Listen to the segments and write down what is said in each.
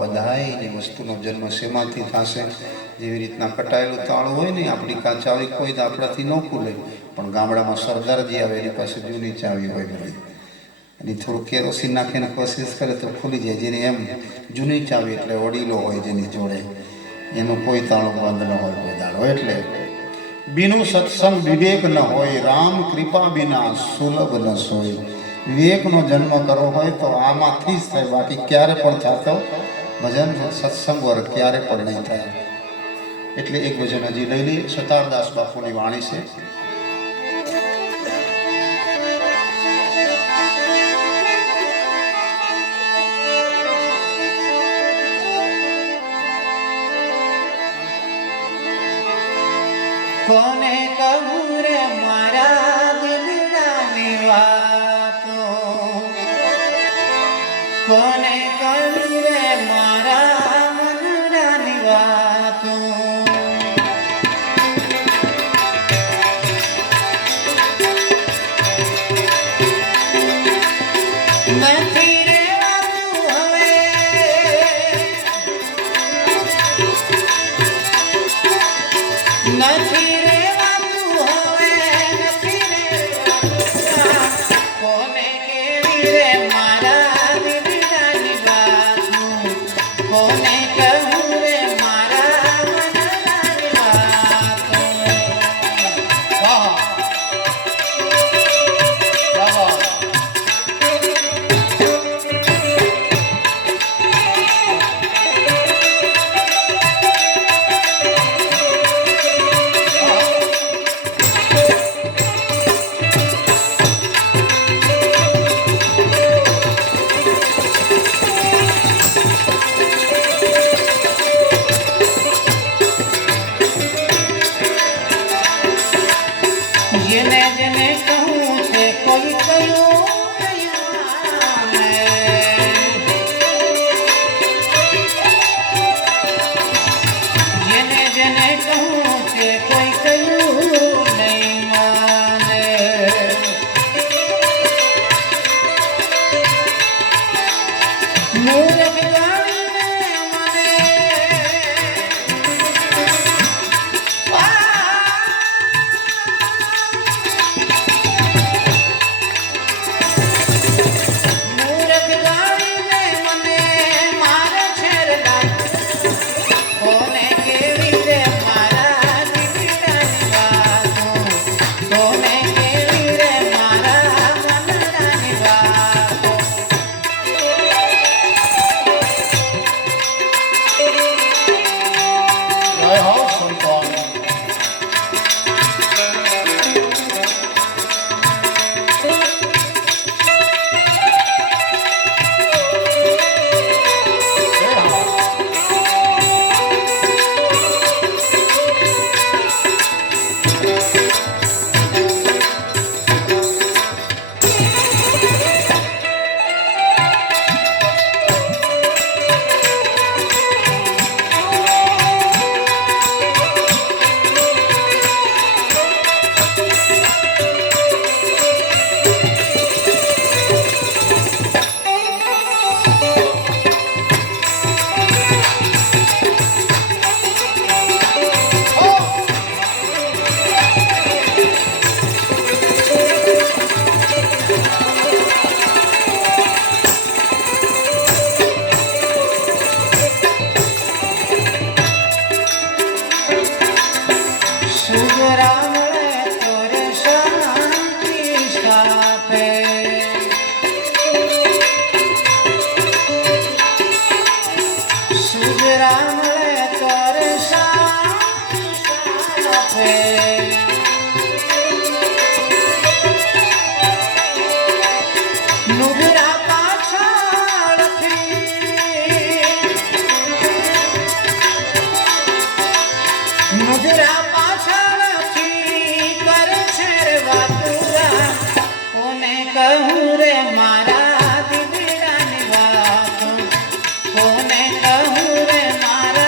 બધાયની વસ્તુનો જન્મ શેમાંથી થશે? જેવી રીતના કટાયેલું તાળું હોય ને, આપણી કાં ચાવી કોઈ તો આપણાથી ન ખુલે, પણ ગામડામાં સરદારજી આવે એની પાસે જૂની ચાવી હોય બધી, અને થોડું કેરોસીન નાખીને કોશિશ કરે તો ખુલી જાય. જેની એમ જૂની ચાવી એટલે વડીલો હોય જેની જોડે, એનું કોઈ તાળું બંધ ન હોય કોઈ દાડો. એટલે બીનું સત્સંગ વિવેક ન હોય, રામ કૃપા વિના સુલભ ન સોય. વિવેકનો જન્મ કરવો હોય તો આમાંથી જ થાય, બાકી ક્યારે પણ થતો ભજન સત્સંગ વર્ગ ક્યારે પણ નહીં થાય. એટલે એક ભજન હજી લઈ લઈએ. સતારદાસ બાપુની વાણી છે. કોને કહું રે મારા દિલની વાતો, કોને કહું રે મારા મનની વાતો. નથી રેવાતું હવે, નથી જેને જેને કહું છે કોઈ કયું જેને જેને કહું છે કોઈ કયું નહીં માને. મૂર્ખ જાણીને મને કોને કહું રે મારા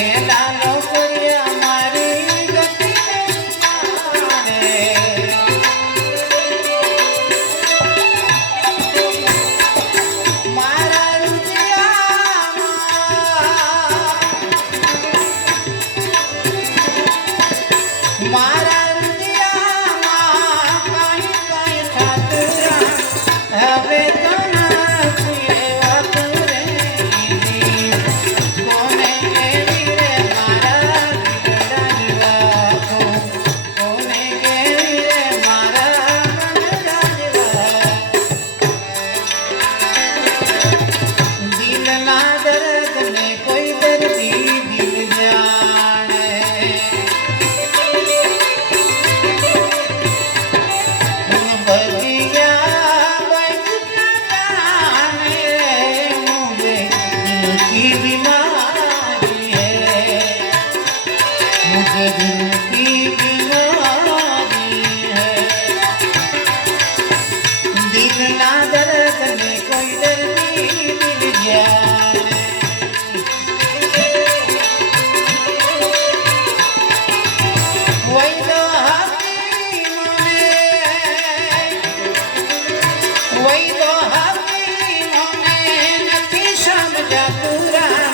એ લાલો કર્યા મારી ગતિને જાણે. મારા રુદિયામાં મારા રુદિયામાં કાંઈ કાંઈ થાતું હવે તો નથી એ વાત રે દીદી. કોને કેવી રે મારા દિલડાની વાતો, કોને કેવી રે મારા મનડાની વાતો. દિલના દર્દને કોઈ દર્દી દિલ જાણે. બધી ગયા બધી જાણે મુझे दिल की बीमारी है, मुझे दिल की बीमारी है. दिल ना दर्द में कोई दर्दी दिल जाने. वही तो हकीम ने, वही तो हकीम ने નથી સમજા પૂરા.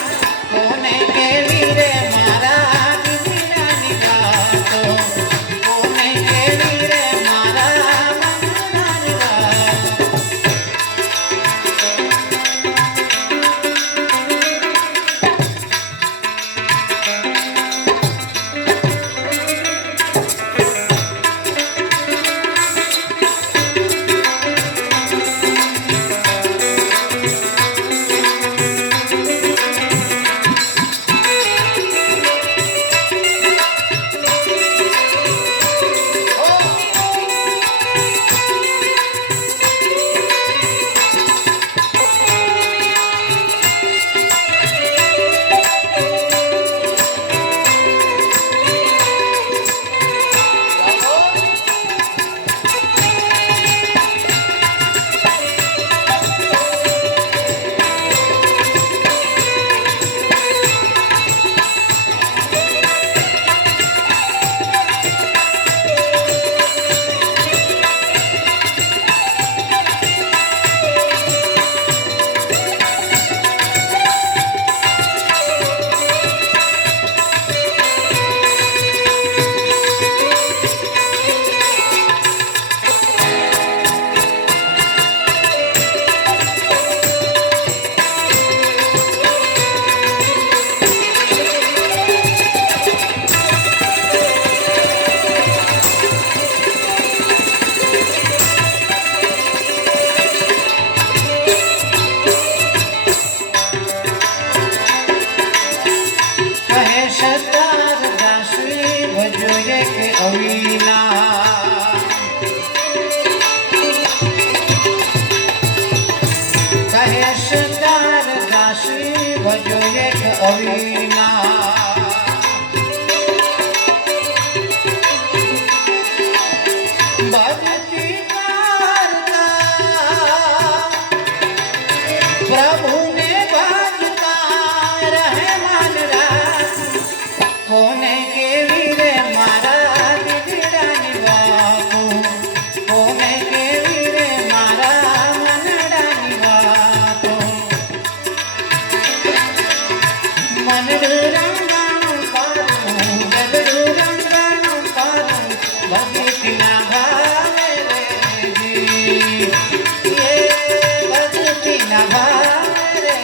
કોને કેવી રે મારા દિલડાની વાતો, કોને કેવી રે મારા મનડાની વાતો. કહે સતાર દાસી ભજો એક અવિના. કહે સતાર દાસી ભજો એક અવિના. ભક્તિ કરતા પ્રભુને ભજતા રહે મન રાત. કોને કેવી રે મારા દિલડાની વાતો, કોને કેવી રે મારા મનડાની વાતો. મનડું રંગાણું પારું, ગલડું રંગાણું પારું, ભક્તિના ભાવે રે જી. એ ભક્તિના ભાવે રે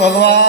ભગવાન